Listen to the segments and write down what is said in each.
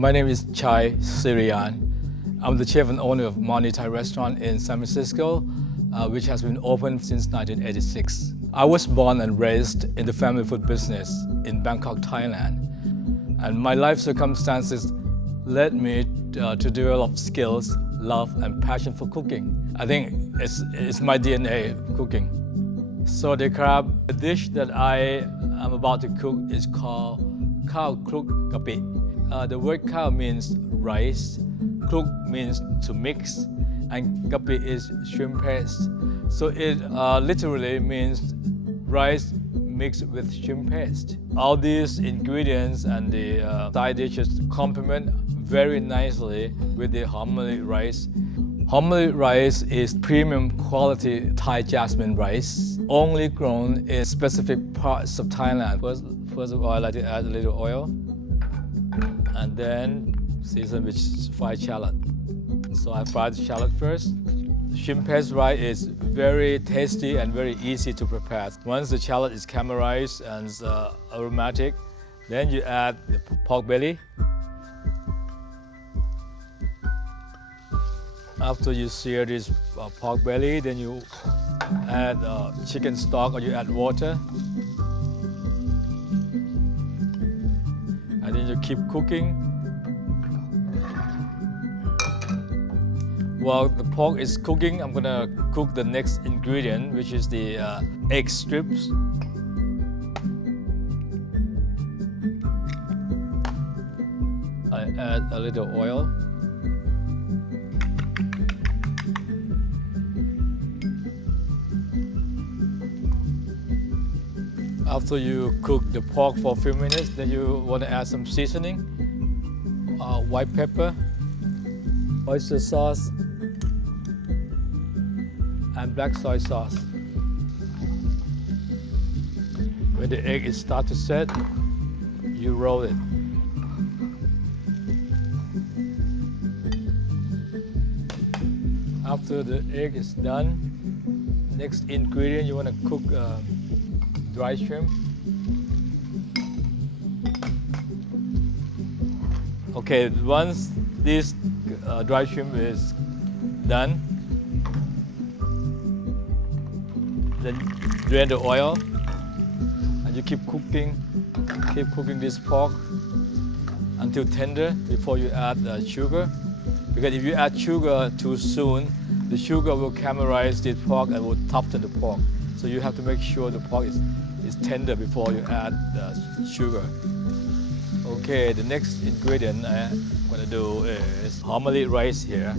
My name is Chai Siriyarn. I'm the chef and owner of Mani Thai restaurant in San Francisco, which has been open since 1986. I was born and raised in the family food business in Bangkok, Thailand. And my life circumstances led me to develop skills, love, and passion for cooking. I think it's my DNA, cooking. So the dish that I am about to cook is called KHAO KLOOK GAPI. The word KHAO means rice, KLOOK means to mix, and gapi is shrimp paste. So it literally means rice mixed with shrimp paste. All these ingredients and the side dishes complement very nicely with the homemade rice. Homemade rice is premium quality Thai jasmine rice, only grown in specific parts of Thailand. First of all, I like to add a little oil, and then season with fried shallot. So I fried the shallot first. Shrimp paste rice is very tasty and very easy to prepare. Once the shallot is caramelized and aromatic, then you add the pork belly. After you sear this pork belly, then you add chicken stock or you add water. And then you keep cooking. While the pork is cooking, I'm gonna cook the next ingredient, which is the egg strips. I add a little oil. After you cook the pork for a few minutes, then you want to add some seasoning, white pepper, oyster sauce, and black soy sauce. When the egg is start to set, you roll it. After the egg is done, next ingredient you want to cook dry shrimp. Okay, once this dry shrimp is done, then drain the oil and you keep cooking this pork until tender before you add sugar. Because if you add sugar too soon, the sugar will caramelize the pork and will toughen the pork. So you have to make sure the pork is tender before you add the sugar. Okay, the next ingredient I'm going to do is homemade rice here.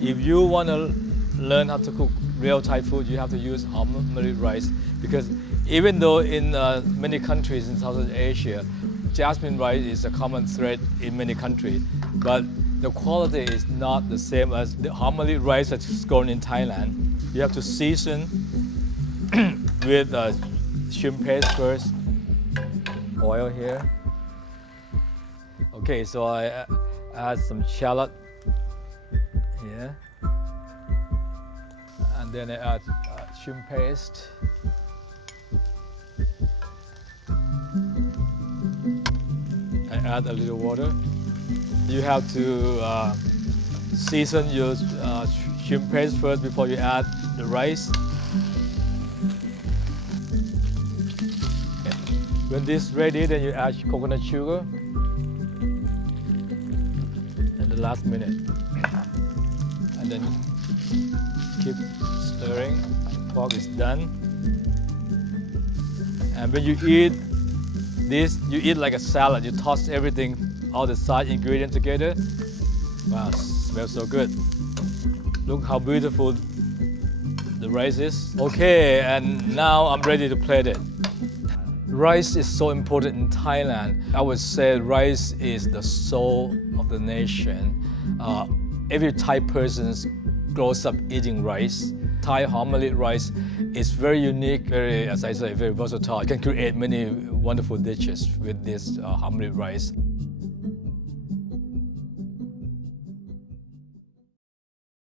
If you want to learn how to cook real Thai food, you have to use homemade rice, because even though in many countries in Southeast Asia, jasmine rice is a common thread in many countries, but the quality is not the same as the homemade rice that's grown in Thailand. You have to season with shrimp paste first. Oil here. Okay, so I add some shallot here. And then I add shrimp paste. I add a little water. You have to season your shrimp paste first before you add the rice. When this is ready, then you add coconut sugar in the last minute. And then keep stirring. Pork is done. And when you eat this, you eat like a salad. You toss everything, all the side ingredients together. Wow, smells so good. Look how beautiful the rice is. Okay, and now I'm ready to plate it. Rice is so important in Thailand. I would say rice is the soul of the nation. Every Thai person grows up eating rice. Thai homemade rice is very unique, very, as I say, very versatile. You can create many wonderful dishes with this homemade rice.